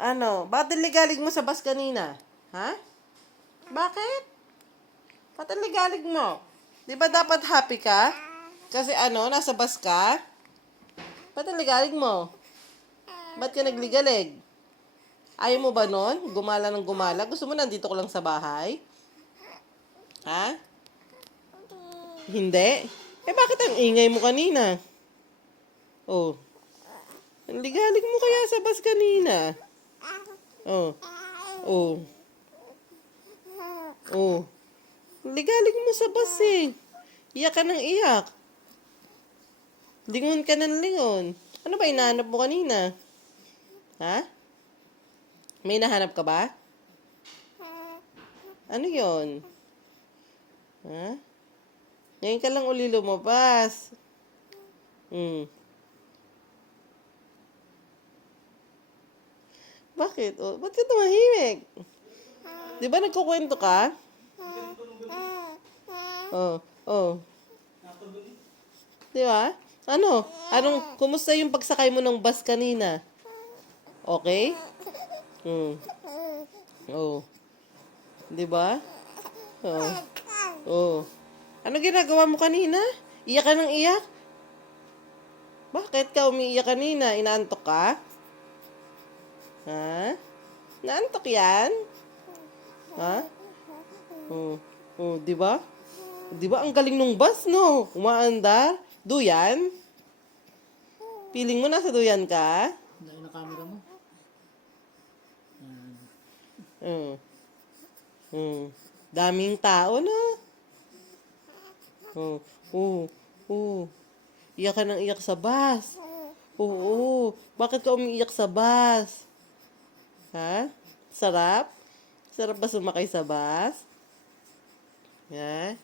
Ano? Ba't galing mo sa bus kanina? Ha? Bakit? Ba't galing mo? Di ba dapat happy ka? Kasi nasa bus ka? Ba't galing mo? Ba't ka nagligalig? Ayaw mo ba nun? Gumala ng gumala? Gusto mo nandito ko lang sa bahay? Ha? Hindi? Bakit ang ingay mo kanina? Oh. Ang ligalig mo kaya sa bus kanina? Oh. Oh. Oh. Ang ligalig mo sa bus eh. Iyak ka ng iyak. Lingon ka ng lingon. Ano ba hinahanap mo kanina? Ha? May nahanap ka ba? Ano yon? Ha? Ngayon ka lang uli lumabas. Bakit? Oh, ba't ka tumahimik? Di ba nagkukwento ka? Oh, oh. Di ba? Kumusta yung pagsakay mo ng bus kanina? Okay? Oh. Di ba? Oh. Oh. Ano ginagawa mo kanina? Iyak ka ng iyak? Bakit ka umiiyak kanina? Inaantok ka? Ha? Naantok yan? Ha? Oh. Oh, di ba? Di ba ang galing nung bus, no? Umaandar. Duyan? Feeling mo nasa duyan ka? Dahil na camera mo. Daming tao, no? Oh, oh, oh. Iyak ka ng iyak sa bus. Oo. Bakit ka umiiyak sa bus? Ha? Sarap? Sarap ba sumakay sa bus? Ha?